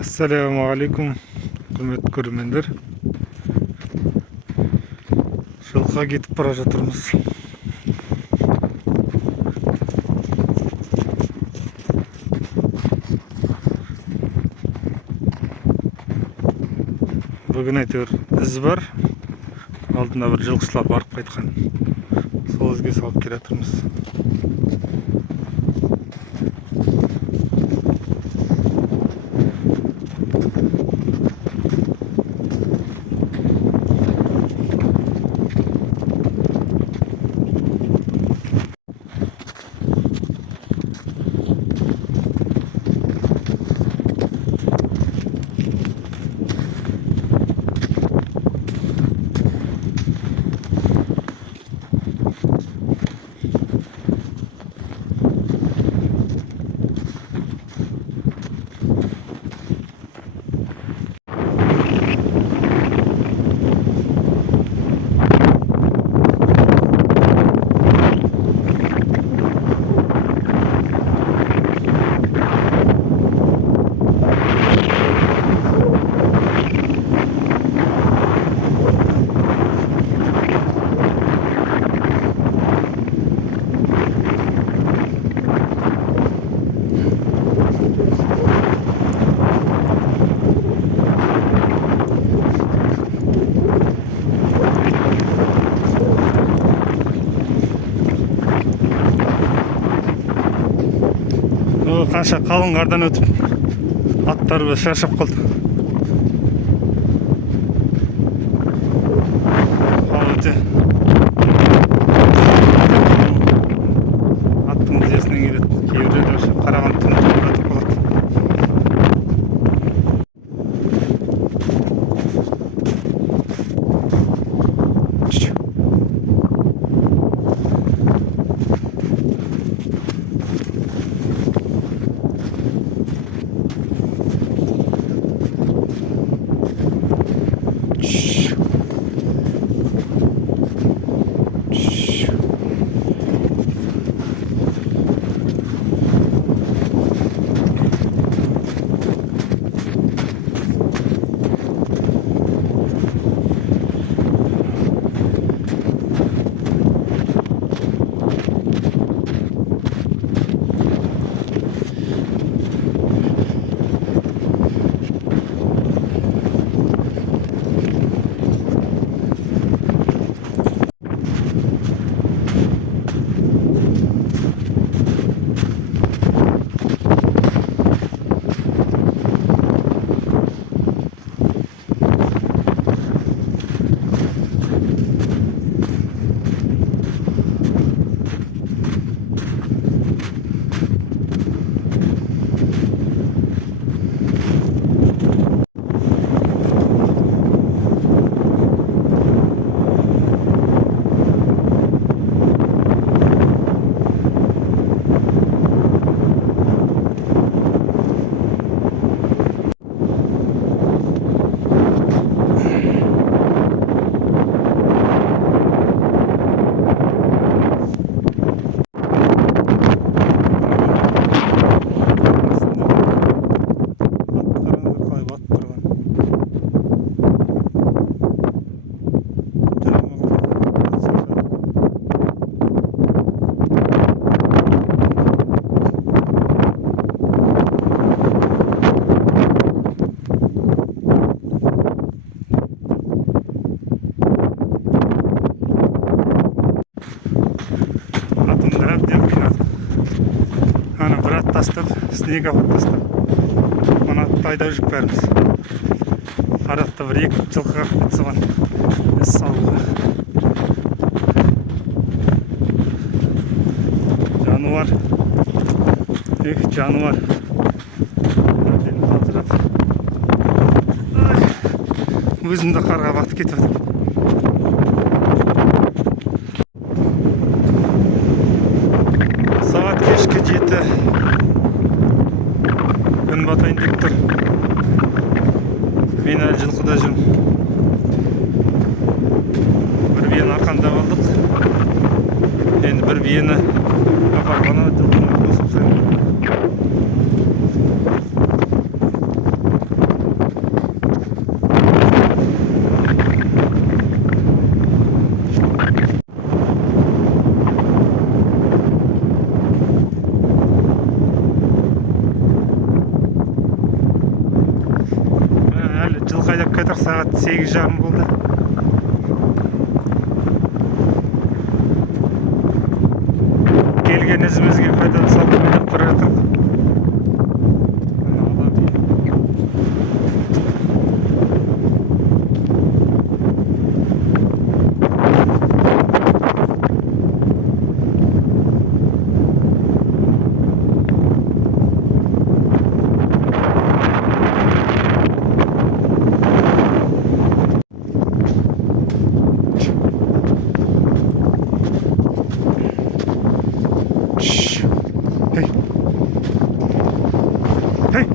Assalamu alaikum, құрметті көрермендер. Жылға кетіп бара жатырмыз. Бүгін әйтеуір із бар. Алдында бір жылқышылар барып қайтқан. Сол ізге салып келе жатырмыз. Қанша қалың қардан өтіп аттар шаршап қалды. Өте аттың тізесінен келеді. Кейбіреулер қараған түн тоқтатып қалады. Тастап, снег апат тастап. Мына айдап жүріп бәріміз. Арақты бір екі жылқыға қойып соған із салуға. Жануар. Жануар. Өзімді қарға батып кетіп жатыр. Сағат кешкі 7. Күн батайын деп тұр. Мен әлі жылқыда жүрмін. Бір биені арқанда алдық. Енді бір биені апарғаны жылқыны қосып жатыр, сағат 8:30 болды. Келген ізімізге қайтадан салып айдап бара жатырмыз. Hey. Hey.